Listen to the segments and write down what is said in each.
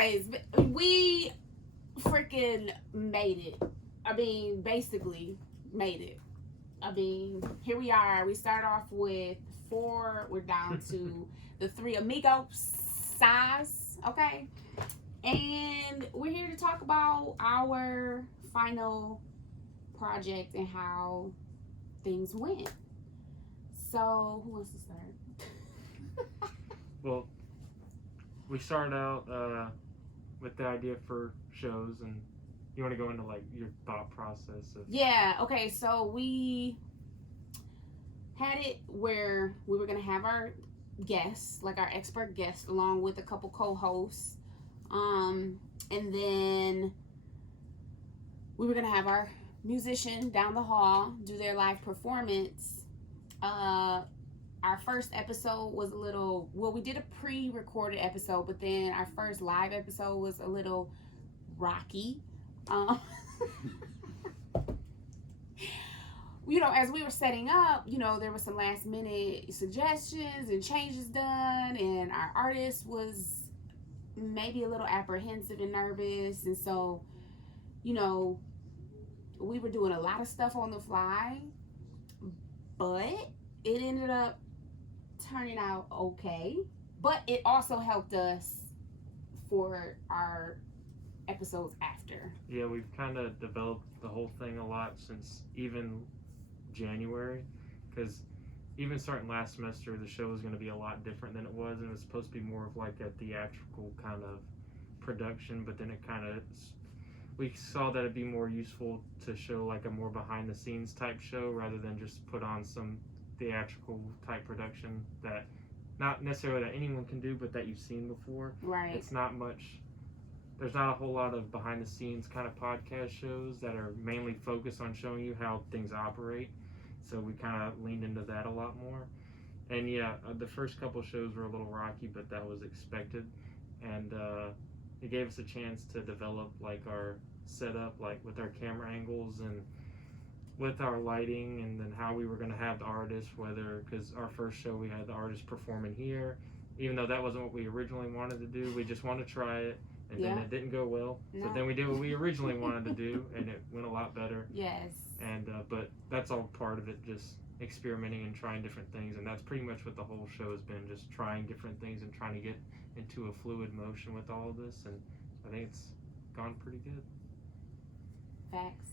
guys, we freaking made it. I mean, basically made it. I mean, here we are. We start off with 4. We're down to the 3 amigos size, okay? And we're here to talk about our final project and how things went. So, who wants to start? Well, we started out with the idea for shows, and you want to go into like your thought process of Yeah, okay, so we had it where we were gonna have our guests, like our expert guests, along with a couple co-hosts, and then we were gonna have our musician down the hall do their live performance. Our first episode was a little, well, we did a pre-recorded episode, but then our first live episode was a little rocky. As we were setting up, there were some last minute suggestions and changes done, and our artist was maybe a little apprehensive and nervous, and so, we were doing a lot of stuff on the fly, but it ended up turning out okay. But it also helped us for our episodes after. Yeah, we've kind of developed the whole thing a lot since even January, because even starting last semester, the show was going to be a lot different than it was, and it was supposed to be more of like a theatrical kind of production, but then it kind of, we saw that it'd be more useful to show like a more behind the scenes type show rather than just put on some theatrical type production that not necessarily that anyone can do, but that you've seen before. Right. It's not much, there's not a whole lot of behind the scenes kind of podcast shows that are mainly focused on showing you how things operate. So we kind of leaned into that a lot more. And yeah, the first couple shows were a little rocky, but that was expected. And it gave us a chance to develop like our setup, like with our camera angles and with our lighting, and then how we were going to have the artist, whether, because our first show we had the artist performing here, even though that wasn't what we originally wanted to do. We just wanted to try it, and then it didn't go well. No. So then we did what we originally wanted to do, and it went a lot better. Yes. And but that's all part of it, just experimenting and trying different things, and that's pretty much what the whole show has been, just trying different things and trying to get into a fluid motion with all of this, and I think it's gone pretty good. Facts.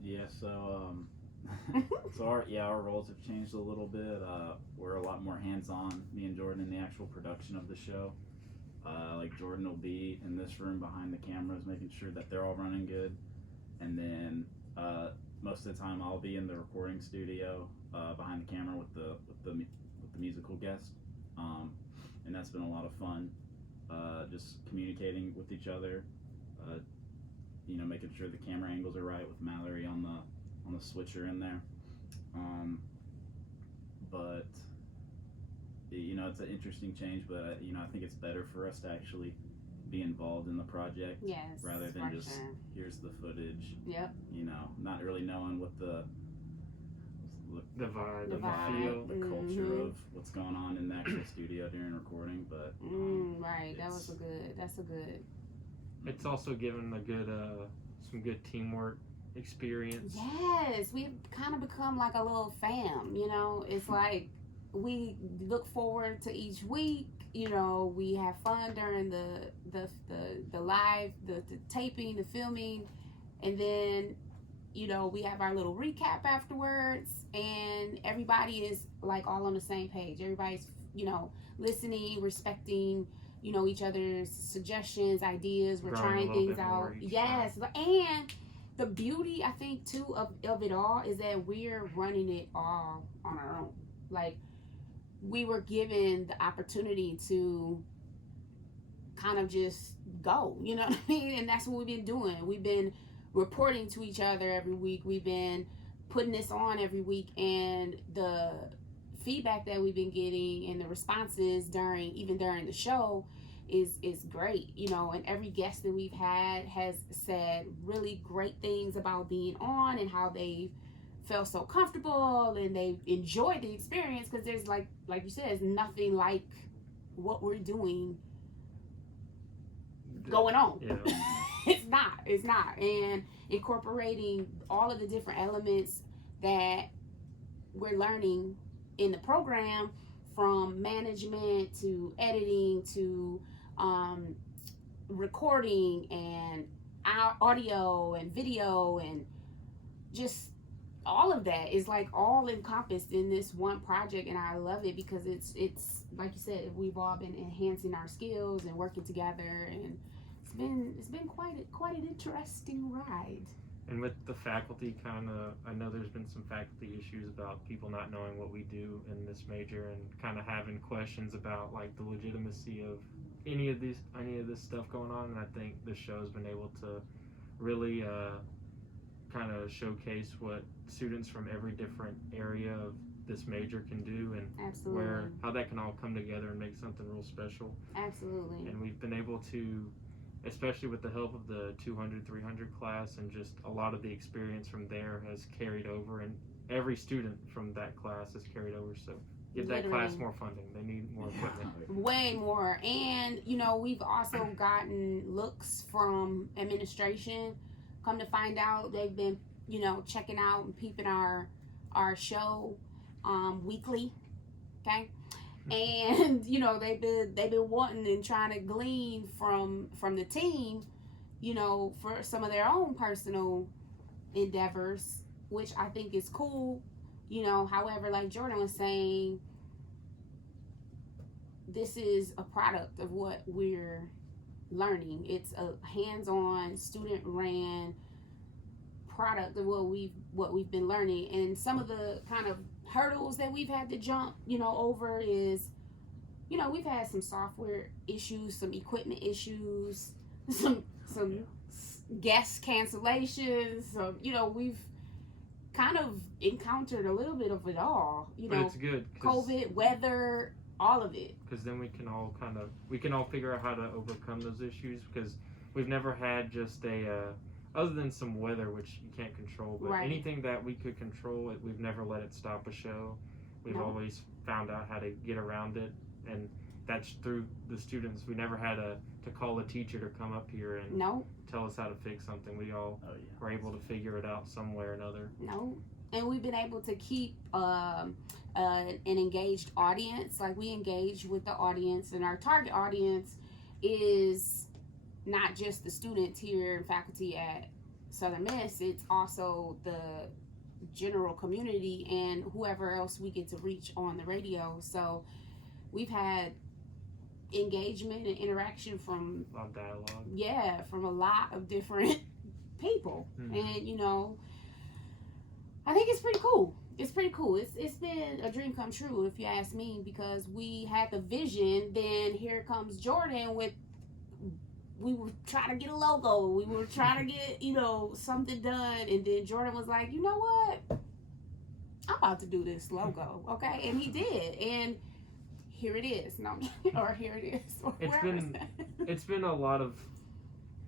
Yeah, so our roles have changed a little bit. We're a lot more hands-on, me and Jordan, in the actual production of the show. Like Jordan will be in this room behind the cameras, making sure that they're all running good, and then most of the time I'll be in the recording studio behind the camera with the musical guest, and that's been a lot of fun. Just communicating with each other. Making sure the camera angles are right with Mallory on the switcher in there. But it's an interesting change, but I think it's better for us to actually be involved in the project, yes, rather than just here's the footage. Yep. Not really knowing what the vibe, the feel, the mm-hmm. culture of what's going on in the actual studio during recording. But right, that's a good. It's also given a good some good teamwork experience. Yes, we've kind of become like a little fam. It's like we look forward to each week. We have fun during the live, the taping, the filming, and then we have our little recap afterwards, and everybody is like all on the same page. Everybody's listening, respecting each other's suggestions, ideas. We're trying things out. Yes, and the beauty, I think, too, of it all is that we're running it all on our own. Like, we were given the opportunity to kind of just go, you know what I mean? And that's what we've been doing. We've been reporting to each other every week. We've been putting this on every week, and the feedback that we've been getting and the responses during the show is great, and every guest that we've had has said really great things about being on and how they felt so comfortable and they enjoyed the experience, because there's like you said, there's nothing like what we're doing going on. Yeah. It's not. And incorporating all of the different elements that we're learning in the program, from management to editing to recording and audio and video, and just all of that is like all encompassed in this one project. And I love it because it's like you said, we've all been enhancing our skills and working together, and it's been quite an interesting ride. And with the faculty, I know there's been some faculty issues about people not knowing what we do in this major, and kind of having questions about like the legitimacy of any of this stuff going on. And I think this show has been able to really kind of showcase what students from every different area of this major can do, and Absolutely. how that can all come together and make something real special. Absolutely. And we've been able to, especially with the help of the 200, 300 class, and just a lot of the experience from there has carried over, and every student from that class has carried over. So give that class more funding. They need more equipment. Way more. And, we've also gotten looks from administration. Come to find out, they've been, checking out and peeping our show weekly. Okay. And they've been wanting and trying to glean from the team, for some of their own personal endeavors, which I think is cool. However, like Jordan was saying, this is a product of what we're learning. It's a hands-on, student-ran product of what we've been learning. And some of the kind of hurdles that we've had to jump over is we've had some software issues, some equipment issues, some guest cancellations, we've kind of encountered a little bit of it all, But it's good, COVID, weather, all of it, because then we can all figure out how to overcome those issues, because we've never had just other than some weather, which you can't control, but right. Anything that we could control, we've never let it stop a show. We've always found out how to get around it, and that's through the students. We never had to call a teacher to come up here and tell us how to fix something. We all were able to figure it out some way or another. And we've been able to keep an engaged audience. Like, we engage with the audience, and our target audience is not just the students here and faculty at Southern Miss. It's also the general community and whoever else we get to reach on the radio. So we've had engagement and interaction from a lot of dialogue. From a lot of different people. Mm-hmm. And I think it's pretty cool. It's been a dream come true, if you ask me, because we had the vision. Then here comes Jordan we were trying to get a logo. We were trying to get, something done. And then Jordan was like, you know what? I'm about to do this logo. Okay. And he did. And here it is. Or here it is. Or it's been a lot of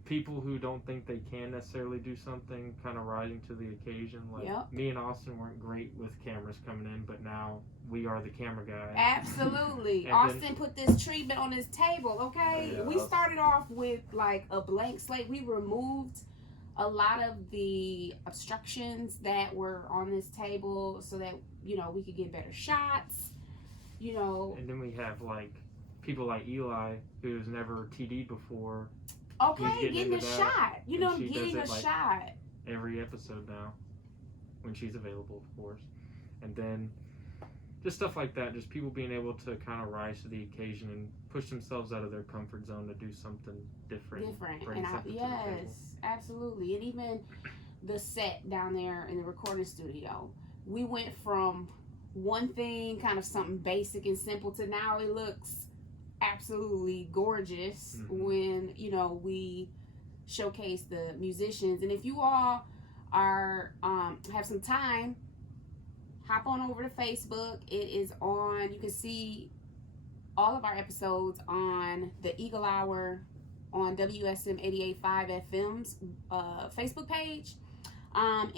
people who don't think they can necessarily do something kind of rising to the occasion. Like me and Austin weren't great with cameras coming in, but now we are the camera guy. Absolutely. Austin put this treatment on his table, okay? We started off with like a blank slate. We removed a lot of the obstructions that were on this table so that, we could get better shots, And then we have like people like Eli, who's never TD'd before. Okay, getting a shot. Getting a shot. Every episode now, when she's available, of course. And then just stuff like that, just people being able to kind of rise to the occasion and push themselves out of their comfort zone to do something different. Bring something to the table. Absolutely. And even the set down there in the recording studio, we went from one thing, kind of something basic and simple, to now it looks absolutely gorgeous when we showcase the musicians. And if you all are have some time, hop on over to Facebook. It is on. You can see all of our episodes on the Eagle Hour on WSM 88.5 FM's Facebook page. And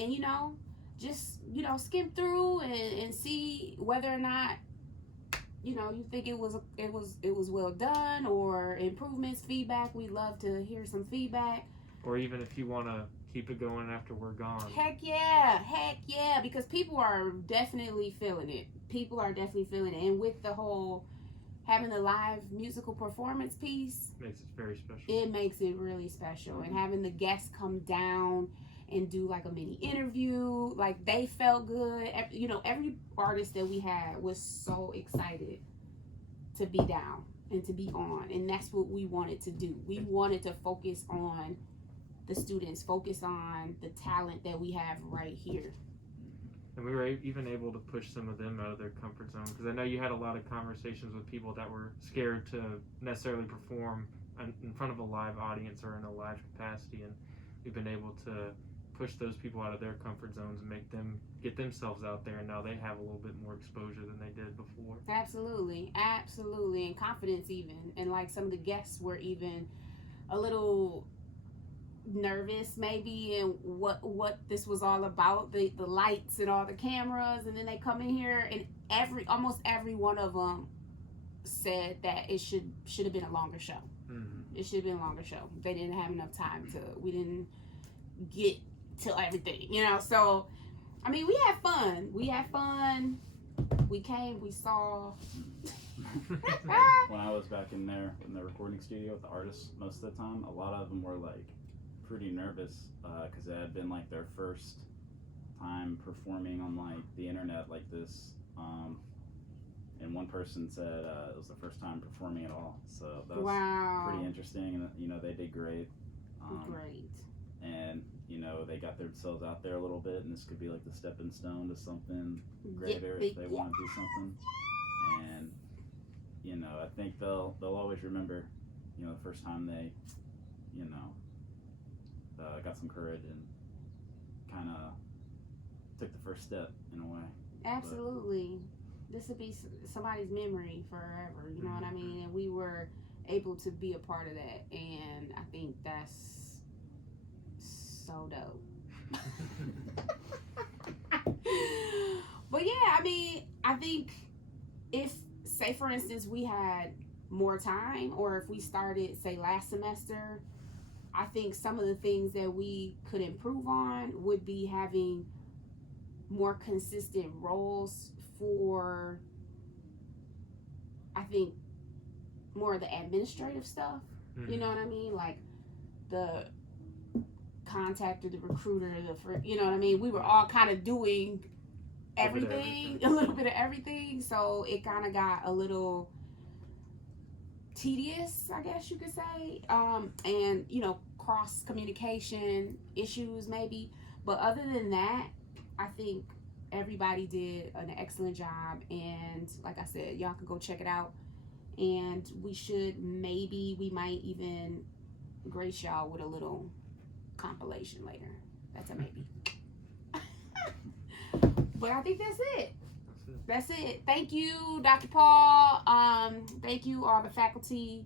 just skim through and see whether or not you know, you think it was well done, or improvements, feedback. We'd love to hear some feedback. Or even if you want to keep it going after we're gone. Heck yeah, because people are definitely feeling it. People are definitely feeling it, and with the whole having the live musical performance piece, Makes it very special. it makes it really special. And having the guests come down and do like a mini interview, like they felt good. You know, every artist that we had was so excited to be down and to be on, and that's what we wanted to do. We wanted to focus on the students, focus on the talent that we have right here. And we were even able to push some of them out of their comfort zone, because I know you had a lot of conversations with people that were scared to necessarily perform in front of a live audience or in a live capacity, and we've been able to push those people out of their comfort zones and make them get themselves out there, and now they have a little bit more exposure than they did before. Absolutely, and confidence even, and like some of the guests were even a little nervous maybe, and what this was all about, the lights and all the cameras, and then they come in here and almost every one of them said that it should have been a longer show. Mm-hmm. It should have been a longer show. They didn't have enough time we didn't get to everything, you know. So I mean, we had fun, we came, we saw. When I was back in there in the recording studio with the artists, most of the time, a lot of them were like pretty nervous because it had been like their first time performing on like the internet like this, and one person said it was the first time performing at all, so that was pretty interesting, and you know, they did great. Great. And you know, they got themselves out there a little bit, and this could be like the stepping stone to something greater if they want to do something. And you know, I think they'll always remember, you know, the first time they, you know, got some courage and kind of took the first step in a way. Absolutely. This would be somebody's memory forever, you know what I mean? And we were able to be a part of that, and I think that's so dope. But yeah, I mean, I think if, say for instance, we had more time, or if we started, say, last semester, I think some of the things that we could improve on would be having more consistent roles for, I think, more of the administrative stuff. You know what I mean? Like the contactor, the recruiter, you know what I mean? We were all kind of doing everything, a little bit of everything. So it kind of got a little tedious, I guess you could say. And, you know, cross communication issues maybe. But other than that, I think everybody did an excellent job. And like I said, y'all can go check it out. And we might even grace y'all with a little compilation later. That's a maybe. But I think that's it. Thank you, Dr. Paul. Thank you, all the faculty,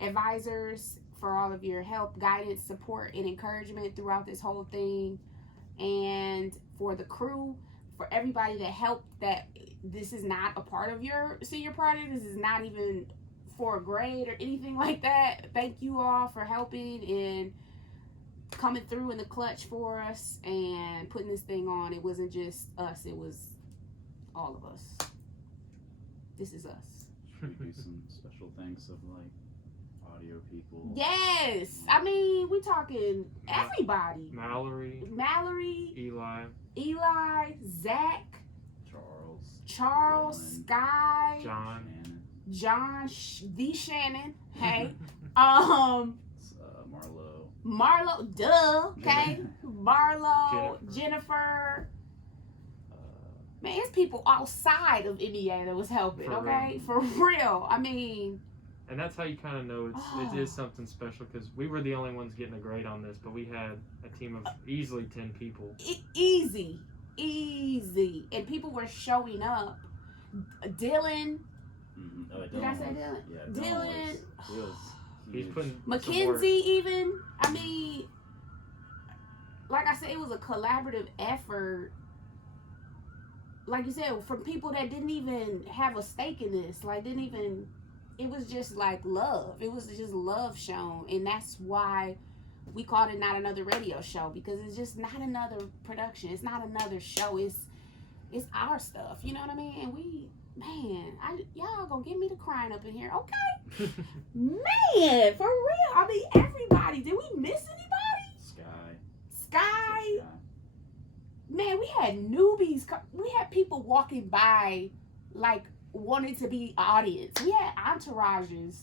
advisors, for all of your help, guidance, support, and encouragement throughout this whole thing. And for the crew, for everybody that helped, that this is not a part of your senior project. This is not even for a grade or anything like that. Thank you all for helping and coming through in the clutch for us and putting this thing on. It wasn't just us, it was all of us. This is us. Should we do some special thanks of like audio people? Yes, I mean, we talking everybody. Mallory, Eli, Zach, Charles, Dylan, Sky, John, the Shannon. Hey, Marlo, duh, okay, Marlo, Jennifer. Man, it's people outside of Indiana that was helping, for real. I mean, and that's how you kind of know it is something special, because we were the only ones getting a grade on this, but we had a team of easily 10 people. Easy, and people were showing up. Dylan. Did I say Dylan? Yeah, Dylan. He's putting Mackenzie even. I mean, like I said, it was a collaborative effort like you said, from people that didn't even have a stake in this, like didn't even, it was just like love. It was just love shown. And that's why we called it Not Another Radio Show, because it's just not another production. It's not another show. It's our stuff. You know what I mean? And we, man, y'all gonna get me to crying up in here. Okay. Man, for real. I mean, everybody. Did we miss anybody? Sky. Man, we had newbies. We had people walking by, like, wanting to be audience. We had entourages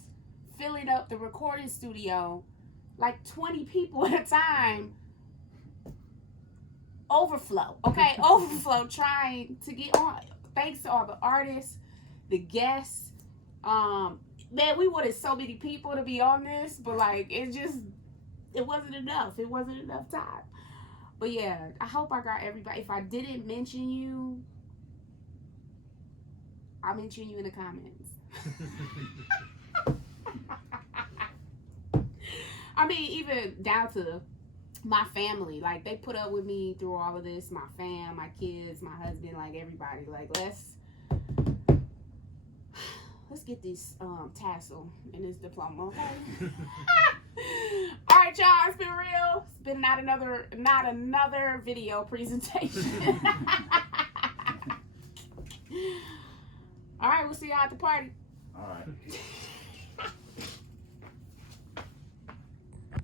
filling up the recording studio, like 20 people at a time. Overflow, okay? Overflow, trying to get on. Thanks to all the artists, the guests. Man, we wanted so many people to be on this, but like it wasn't enough. It wasn't enough time. But yeah, I hope I got everybody. If I didn't mention you, I'll mention you in the comments. I mean, even down to my family, like they put up with me through all of this. My fam, my kids, my husband, like everybody. Like let's get this tassel and this diploma, okay? All right, y'all. It's been real. It's been not another video presentation. All right, we'll see y'all at the party. All right.